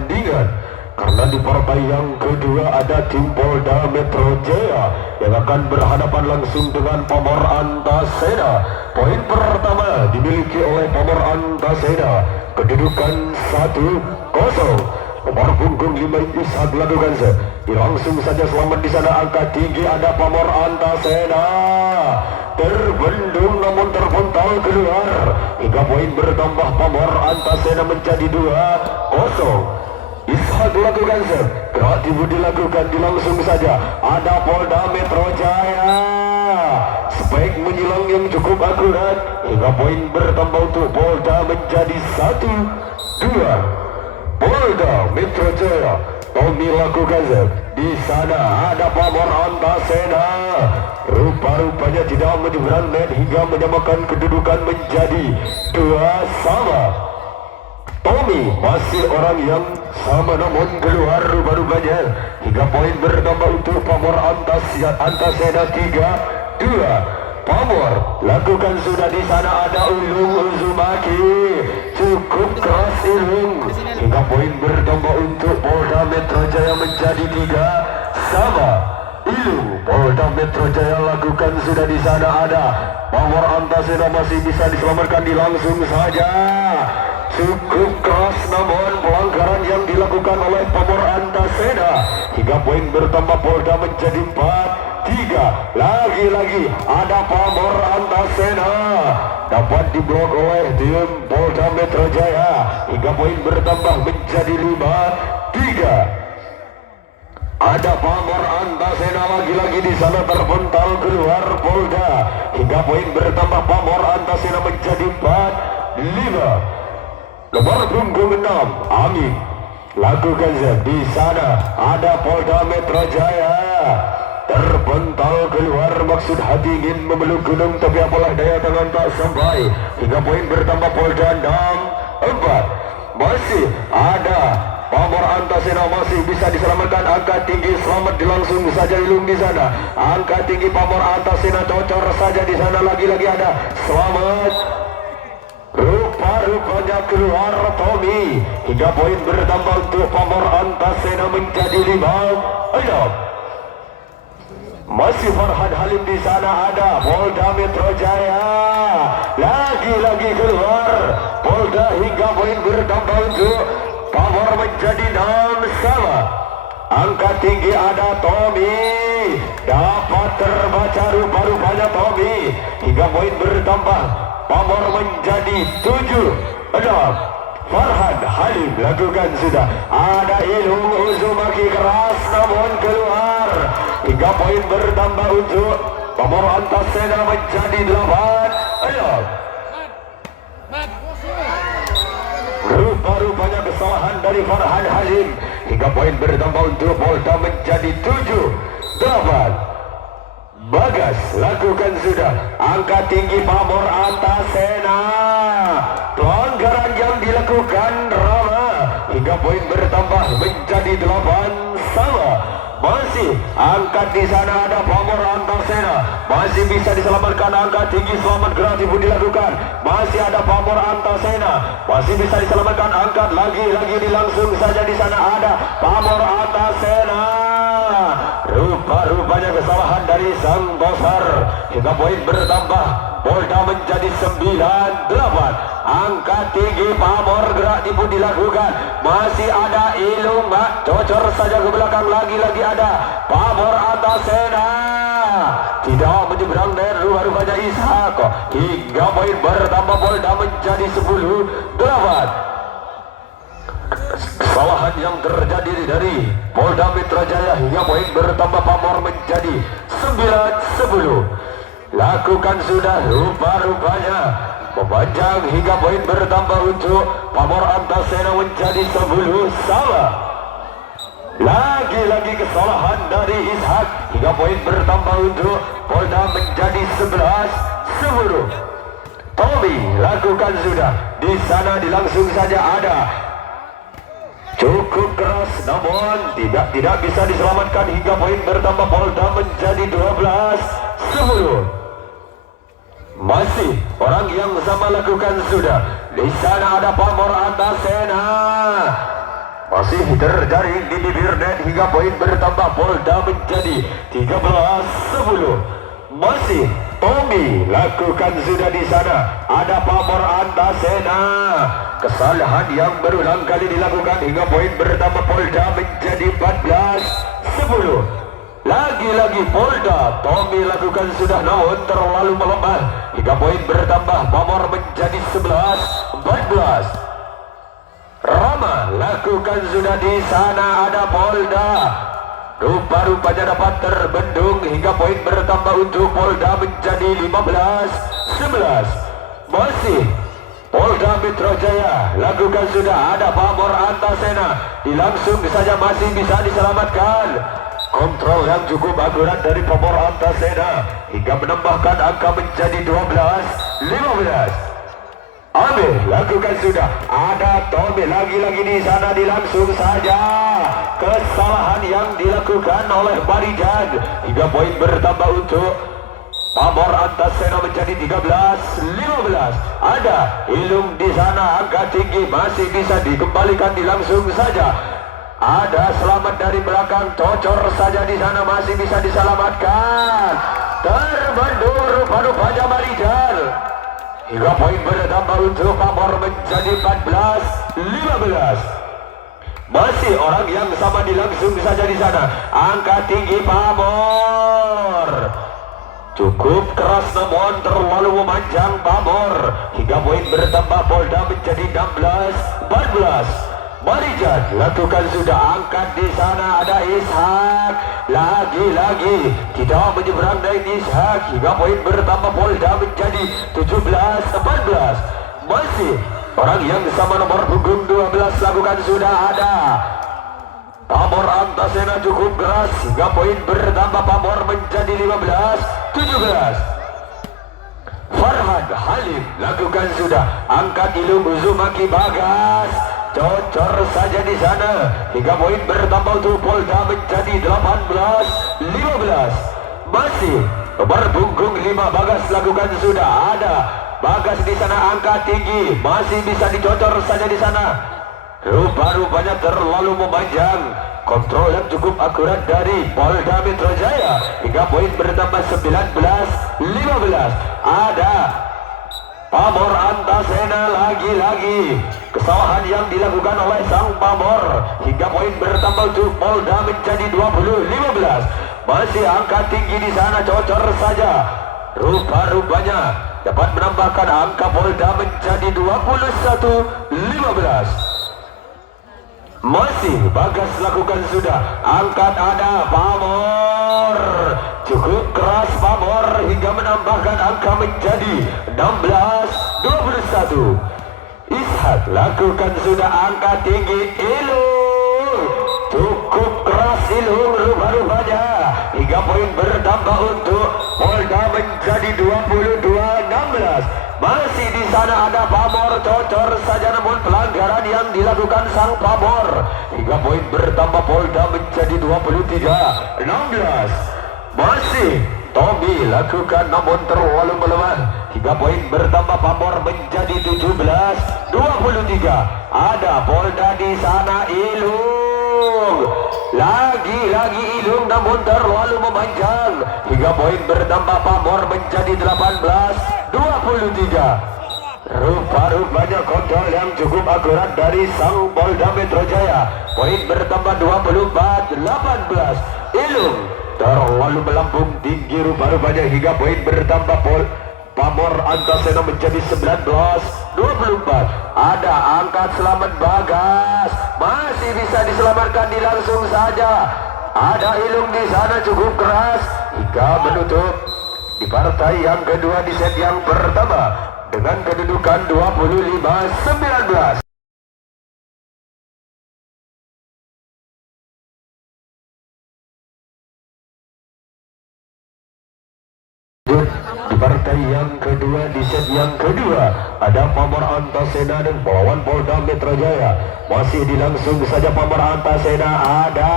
pertandingan. Karena di partai yang kedua ada tim Polda Metro Jaya yang akan berhadapan langsung dengan Pamor Antasena. Poin pertama dimiliki oleh Pamor Antasena, kedudukan 1-0. Nomor punggung 5 Ishak lakukan langsung saja selamat di sana. Angka tinggi ada Pamor Antasena, terbendung namun terpental keluar hingga poin bertambah. Pamor Antasena menjadi 2-0. Ishak lakukan kreatif dilakukan langsung saja ada Polda Metro Jaya, spek menyilang yang cukup akurat hingga poin bertambah untuk Polda menjadi 1-2. Polda Metro Jaya. Tommy lakukan di sana ada Pamor Antasena, rupa-rupanya tidak menyeberang net hingga menyamakan kedudukan menjadi 2-2. Tommy masih orang yang sama namun keluar rupa-rupanya hingga poin bertambah untuk Pamor Antasena 3-2. Pamor lakukan sudah di sana ada Ulung Uzumaki, cukup keras Ulung hingga poin bertambah untuk Polda Metro Jaya menjadi 3-3. Ulung Polda Metro Jaya lakukan sudah di sana ada Pamor Antasena masih bisa diselamatkan langsung saja. Cukup keras namun pelanggaran yang dilakukan oleh Pamor Antasena hingga poin bertambah Polda menjadi 4-3. Lagi-lagi ada Pamor Antasena dapat diblok oleh tim Polda Metro Jaya hingga poin bertambah menjadi 5-3. Ada Pamor Antasena lagi-lagi di sana terpental keluar Polda hingga poin bertambah. Pamor Antasena menjadi 4-5. Nomor punggung 6 Amin lakukan di sana ada Polda Metro Jaya, terpental keluar maksud hati ingin memeluk gunung tapi apalah daya tangan tak sampai hingga poin bertambah Polda 6-4. Masih ada Pamor Antasena masih bisa diselamatkan. Angka tinggi selamat langsung saja Ilung di sana. Angka tinggi Pamor Antasena cocor saja di sana. Lagi-lagi ada selamat. Rupa-rupanya keluar Tommy hingga poin bertambah untuk Pamor Antasena menjadi 5-6. Masih Farhan Halim di sana ada Polda Metro Jaya, lagi-lagi keluar Polda hingga poin bertambah untuk Pamor menjadi 6-6. Angka tinggi ada Tommy, dapat terbaca rupa-rupanya Tommy hingga poin bertambah. Pamor menjadi 7-6. Farhan Halim lakukan sudah ada Ilung Uzumaki keras namun keluar hingga poin bertambah untuk Pamor Antasena menjadi 8-6. Rupa-rupanya kesalahan dari Farhan Halim hingga poin bertambah untuk Polda menjadi 7-8. Bagas lakukan sudah angka tinggi Pamor Antasena, pelanggaran yang dilakukan Rama hingga poin bertambah menjadi 8-9. Masih angkat di sana ada Pamor Antasena, masih bisa diselamatkan. Angka tinggi selamat gratis dilakukan. Masih ada Pamor Antasena, masih bisa diselamatkan. Angkat lagi-lagi dilangsung saja di sana ada Pamor Antasena. Rupa-rupanya kesalahan dari sang bosar hingga poin bertambah. Polda menjadi 9-8. Angka tinggi Pamor gerak tipu dilakukan. Masih ada Ilung Mak cocor saja ke belakang. Lagi-lagi ada Pamor Antasena, tidak menyeberang dan rupa-rupanya Ishak hingga poin bertambah. Polda menjadi 10-8. Kesalahan yang terjadi dari Polda Metro Jaya hingga poin bertambah. Pamor menjadi 9-10. Lakukan sudah rupa-rupanya memanjang hingga poin bertambah untuk Pamor Antasena menjadi 10-9. Lagi-lagi kesalahan dari Ishak hingga poin bertambah untuk Polda menjadi 11-10. Tommy lakukan sudah di sana dilangsung saja ada cukup keras namun tidak bisa diselamatkan hingga poin bertambah. Polda menjadi 12-10. Masih orang yang sama lakukan sudah di sana ada Pamor Antasena, masih terjaring di bibir net hingga poin bertambah. Polda menjadi 13-10. Masih Tommy lakukan sudah di sana. Ada Pamor Antasena. Kesalahan yang berulang kali dilakukan hingga poin bertambah. Polda menjadi 14-10. Lagi-lagi Polda. Tommy lakukan sudah namun terlalu melemah hingga poin bertambah. Pamor menjadi 11-14. Rama lakukan sudah di sana. Ada Polda. Rupa-rupanya dapat terbendung hingga poin bertambah untuk Polda menjadi 15-11. Masih Polda Metro Jaya lakukan sudah. Ada Pamor Antasena. Langsung saja masih bisa diselamatkan. Kontrol yang cukup akurat dari Pamor Antasena hingga menambahkan angka menjadi 12-15. Amir lakukan sudah. Ada Tommy lagi-lagi di sana. Langsung saja kesalahan yang dilakukan oleh Barijan hingga poin bertambah untuk Pamor Antasena menjadi 13-15. Ada Ilung di sana, angka tinggi masih bisa dikembalikan. Langsung saja ada selamat dari belakang, Tocor saja di sana masih bisa diselamatkan. Terbendur rupa-rupanya Barijan hingga poin bertambah untuk Pamor menjadi 14-15. Masih orang yang sama langsung saja di sana. Angka tinggi Pamor cukup keras namun terlalu memanjang Pamor hingga poin bertambah. Polda menjadi 16-14. Barijan lakukan sudah, angkat di sana. Ada Ishak lagi-lagi tidak menyeberang dari Ishak hingga poin bertambah. Polda menjadi 17-14. Masih orang yang sama nomor punggung 12 lakukan sudah. Ada Pamor Antasena cukup keras hingga poin bertambah. Pamor menjadi 15-17. Farhan Halim lakukan sudah, angkat Ilung Uzumaki Bagas. Cocor saja di sana hingga poin bertambah untuk Polda menjadi 18-15. Masih nomor punggung 5 Bagas lakukan sudah. Ada Bagas di sana, angka tinggi masih bisa dicocor saja di sana. Rupa-rupanya terlalu memanjang. Kontrol yang cukup akurat dari Polda Metro Jaya hingga poin bertambah 19-15. Ada Pamor Antasena lagi-lagi. Kesalahan yang dilakukan oleh sang Pamor hingga poin bertambah untuk Polda menjadi 20-15. Masih angka tinggi di sana, cocor saja. Rupa-rupanya dapat menambahkan angka Polda menjadi 21-15. Masih Bagas lakukan sudah, angkat. Ada Pamor cukup keras Pamor hingga menambahkan angka menjadi 16-21. Ishak lakukan sudah, angka tinggi. Ilung cukup keras. Ilung rupa-rupanya hingga poin bertambah untuk Polda menjadi 22-16. Masih di sana ada Pamor, cocor saja namun pelanggaran yang dilakukan sang Pamor hingga poin bertambah. Polda menjadi 23-16. Masih Tommy lakukan namun terlalu melemah hingga poin bertambah. Pamor menjadi 17-23. Ada Polda di sana. Ilung lagi-lagi Ilung namun terlalu memanjang hingga poin bertambah. Pamor menjadi 18-23. Rupa-rupanya kontrol yang cukup akurat dari sang Polda Metro Jaya. Poin bertambah 24-18. Ilung terlalu melambung tinggi rupa-rupanya hingga poin bertambah. Pamor Antasena menjadi 19-24. Ada angkat selamat Bagas masih bisa diselamatkan. Langsung saja ada Ilung di sana cukup keras hingga menutup di partai yang kedua di set yang pertama dengan kedudukan 25-19. Di partai yang kedua di set yang kedua ada Pamor Antasena dan melawan Polda Metro Jaya. Masih dilangsung saja Pamor Antasena. Ada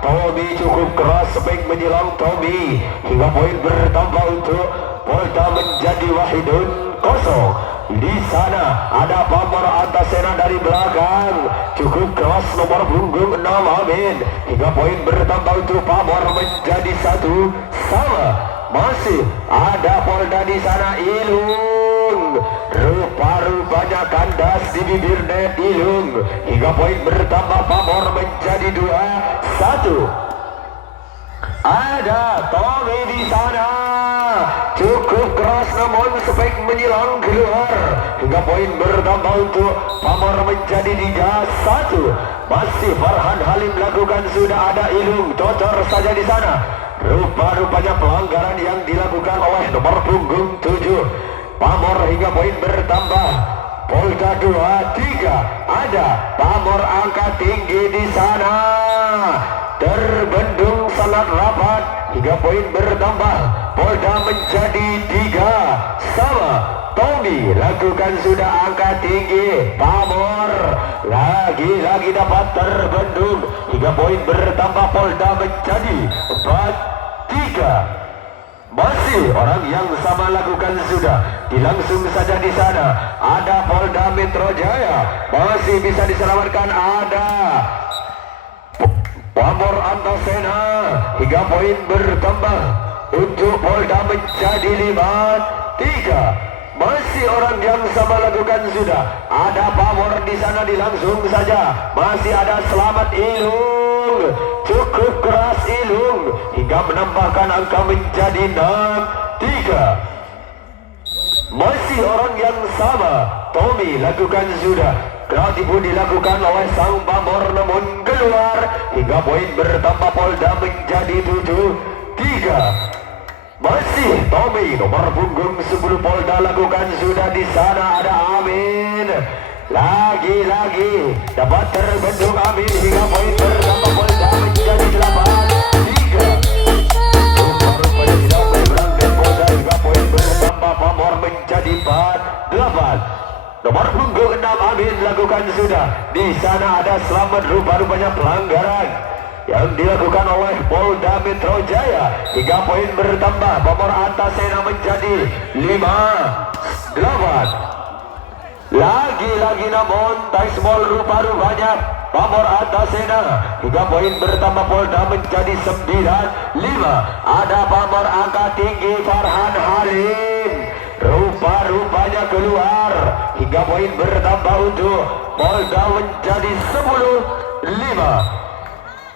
Tommy cukup keras, spek menjelang Tommy hingga poin bertambah untuk Polda menjadi Wahidun kosong. Di sana ada Pamor Antasena dari belakang, cukup keras nomor punggung 6 Amin. 3 poin bertambah untuk Pamor menjadi 1 sama. Masih ada Polda di sana, Ilung. Rupa-rupanya kandas di bibir net Ilung. 3 poin bertambah Pamor menjadi 2-1. Ada Tommy di sana, cukup keras namun spek menyilang keluar. 3 poin bertambah untuk Pamor menjadi 3-1. Masih Farhan Halim lakukan, sudah ada Ilung, cocor saja di sana. Rupa-rupanya pelanggaran yang dilakukan oleh nomor punggung 7 Pamor, hingga poin bertambah Polda 2-3. Ada Pamor angkat tinggi di sana, terbendung sangat rapat. 3 poin bertambah Polda menjadi 3 sama. Tommy lakukan, sudah angkat tinggi. Pamor lagi-lagi dapat terbendung. 3 poin bertambah Polda menjadi 4-3. Masih orang yang sama lakukan, sudah dilangsung saja di sana. Ada Polda Metro Jaya, masih bisa diselamatkan. Ada Pamor Antasena, 3 poin bertambah untuk Polda menjadi 5-3. Masih orang yang sama lakukan, sudah ada Pamor di sana, dilangsung saja. Masih ada Selamat Ilung, cukup keras Ilung hingga menambahkan angka menjadi 6-3. Masih orang yang sama, Tommy lakukan, sudah keras pun dilakukan oleh sang Pamor namun keluar. Hingga poin bertambah Polda menjadi 7-3. Masih Tommy nomor punggung 10 Polda lakukan, sudah di sana ada Amin. Lagi-lagi dapat terbendung Amin hingga poin bertambah Polda menjadi 8-3. Rupa-rupanya tidak berangkat Polda hingga poin bertambah Pamor menjadi 4-8. Nomor punggung 6 Amin lakukan, sudah di sana ada Selamat. Rupa-rupanya pelanggaran yang dilakukan oleh Polda Metro Jaya. 3 poin bertambah Pamor Antasena menjadi 5-8. Lagi-lagi namun Taismol rupa-rupanya Pamor Antasena. 3 poin bertambah Polda menjadi 9-5. Ada Pamor angkat tinggi Farhan Halim, rupa-rupanya keluar. 3 poin bertambah untuk Polda menjadi 10-5.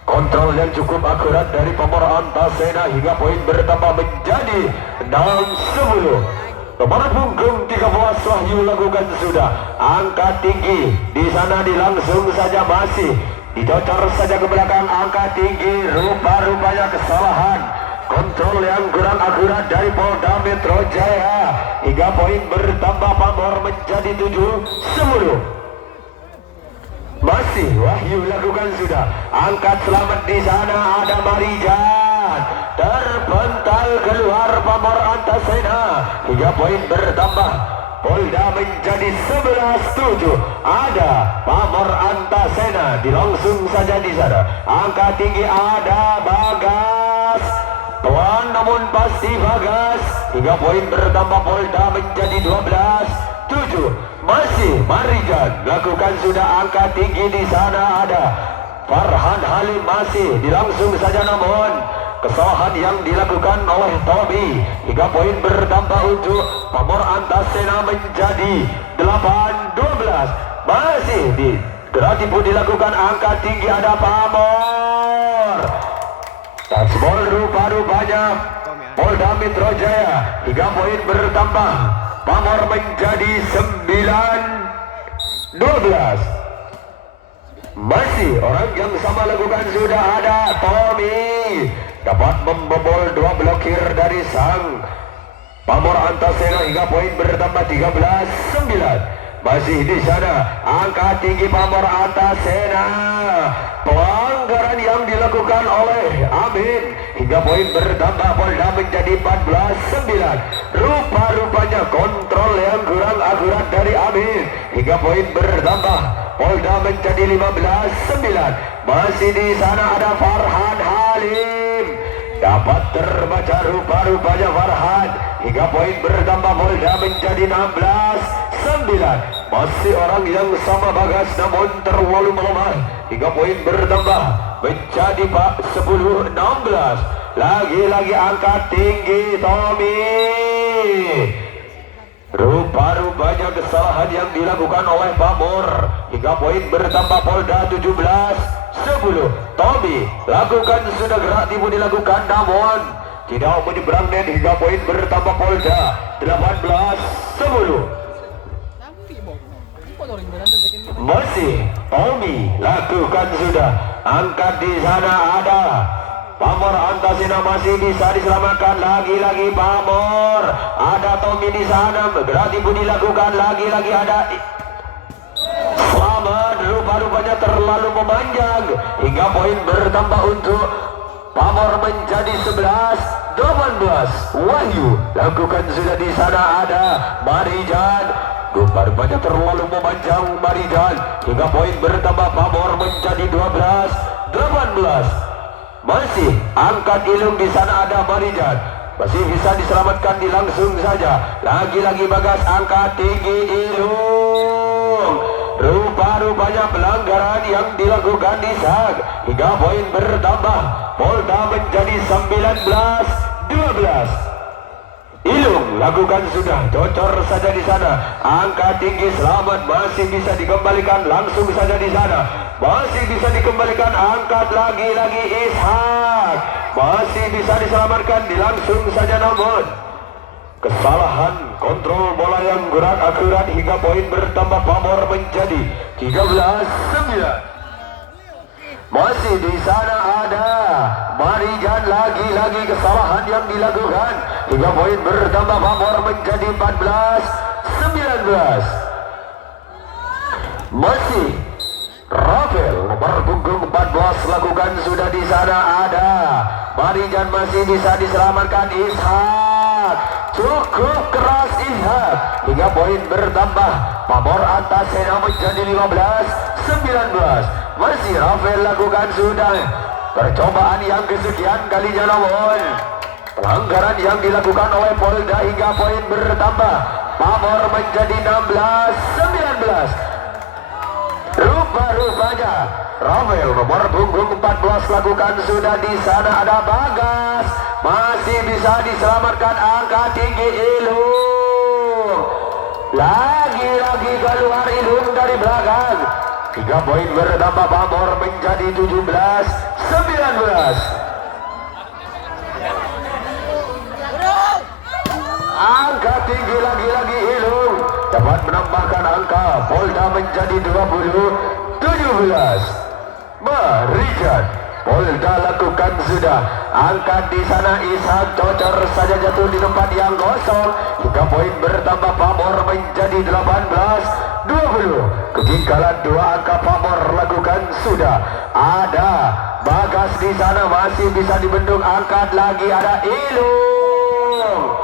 Kontrol yang cukup akurat dari Pamor Antasena hingga poin bertambah menjadi 6-10. Nomor punggung 13 Wahyu lakukan, sudah angkat tinggi di sana, dilangsung saja. Masih dicocor saja ke belakang, angkat tinggi. Rupa-rupanya kesalahan kontrol yang kurang akurat dari Polda Metro Jaya. 3 poin bertambah Pamor menjadi 7-10. Masih Wahyu lakukan, sudah angkat Selamat di sana. Ada Marijan, terpental keluar Pamor Antasena. 3 poin bertambah Polda menjadi 11-7. Ada Pamor Antasena, dilangsung saja di sana. Angkat tinggi ada Bagas, tuan namun pasti Bagas. 3 poin bertambah Polda menjadi 12-7. Masih Marijan lakukan, sudah angkat tinggi di sana. Ada Farhan Halim, masih dilangsung saja namun kesalahan yang dilakukan oleh Tommy. 3 poin bertambah untuk Pamor Antasena menjadi 8-12. Masih di Gerati pun dilakukan angkat tinggi, ada Pamor. Touchball rupa-rupanya Polda Metro Jaya. 3 poin bertambah Pamor menjadi 9-12. Masih orang yang sama lakukan, sudah ada Tommy, dapat membobol 2 blokir dari sang Pamor Antasena hingga poin bertambah 13-9. Masih di sana angka tinggi Pamor Antasena, pelanggaran yang dilakukan oleh Amin hingga poin bertambah Polda menjadi 14-9. Rupa-rupanya kontrol yang kurang akurat dari Amin hingga poin bertambah Polda menjadi 15-9. Masih di sana ada Farhan Halim, dapat terbaca rupa-rupanya Farhan. Hingga poin bertambah Polda menjadi 16-9. Masih orang yang sama Bagas namun terlalu melemah. Hingga poin bertambah menjadi 10-16. Lagi-lagi angkat tinggi Tommy. Rupa-rupanya kesalahan yang dilakukan oleh Pamor. Hingga poin bertambah Polda 17-10. Tommy lakukan sudah gerak timu dilakukan namun tidak menyeberang net. Hingga poin bertambah Polda 18-10. Masih Tommy lakukan sudah angkat di sana ada Pamor Antasena masih bisa diselamatkan. Lagi-lagi Pamor, ada Tommy di sana, gerak tipu dilakukan. Lagi-lagi ada selamat. Rupa-rupanya terlalu memanjang. Hingga poin bertambah untuk Pamor menjadi 11-18. Wahyu lakukan sudah di sana ada Marijan. Rupa-rupanya terlalu memanjang Marijan. Hingga poin bertambah Pamor menjadi 12-18. Masih angkat Ilung di sana ada Marijan. Masih bisa diselamatkan di langsung saja. Lagi-lagi Bagas angkat tinggi Ilung. Rupa-rupanya pelanggaran yang dilakukan di Sag. Hingga poin bertambah Polda menjadi 19-12. Ilung lakukan sudah, cocor saja di sana. Angkat tinggi selamat masih bisa dikembalikan langsung saja di sana. Masih bisa dikembalikan, angkat lagi-lagi Ishak. Masih bisa diselamatkan di langsung saja namun kesalahan kontrol bola yang gerak akurat. Hingga poin bertambah Pamor menjadi 13-9. Masih di sana ada Marijan. Lagi-lagi kesalahan yang dilakukan. Hingga poin bertambah Pamor menjadi 14-19. Masih Rafael nomor punggung 14 lakukan sudah di sana ada Marijan masih bisa diselamatkan. Ishak cukup keras Ishak. Hingga poin bertambah Pamor Antasena menjadi 15-19. Masih Rafael lakukan sudah percobaan yang kesekian kalinya namun pelanggaran yang dilakukan oleh Polda. Hingga poin bertambah Pamor menjadi 16-19. Rupa-rupanya Rafael nomor punggung 14 lakukan sudah di sana ada Bagas. Masih bisa diselamatkan, angkat tinggi Ilung. Lagi-lagi keluar Ilung dari belakang. 3 poin bertambah Pamor menjadi 17-19. Angka tinggi lagi-lagi Ilung dapat menambahkan angka. Polda menjadi 20-17. Marijan Polda lakukan sudah angkat di sana. Ishak cocor saja jatuh di tempat yang kosong. Hingga poin bertambah Pamor menjadi 18-20. Ketinggalan 2 angka Pamor lakukan sudah ada Bagas di sana masih bisa dibendung. Angkat lagi ada Ilung.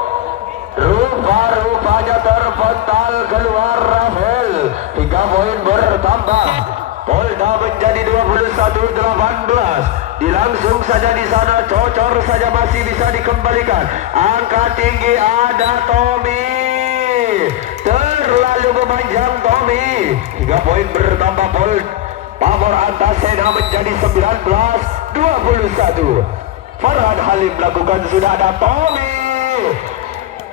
Rupa-rupanya terpental keluar Rafael. Hingga poin bertambah Polda menjadi 21-18. Dilangsung saja di sana, cocor saja masih bisa dikembalikan. Angka tinggi ada Tommy. Terlalu memanjang Tommy. Hingga poin bertambah Pamor Antasena menjadi 19-21. Farhan Halim lakukan sudah ada Tommy.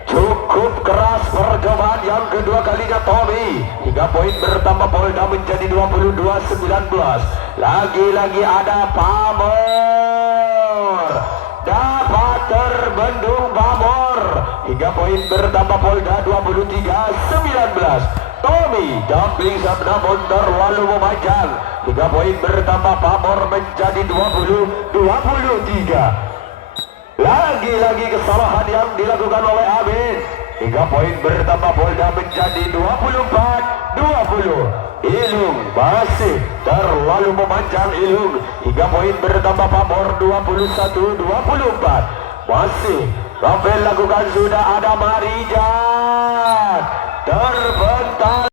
Cukup keras percobaan yang kedua kalinya Tommy. Hingga poin bertambah Polda menjadi 22-19. Lagi-lagi ada Pamor. Dapat terbendung Pamor. Hingga poin bertambah Polda 23-19. Tommy jumping shot namun terlalu memanjang. Hingga poin bertambah Pamor menjadi 20-23. Lagi-lagi kesalahan yang dilakukan oleh Amin. Hingga poin bertambah Polda menjadi 24-20. Ilung masih terlalu memanjang Ilung. Hingga poin bertambah Pamor 21-24. Masih Rafael lakukan sudah ada Marijan. Terbental.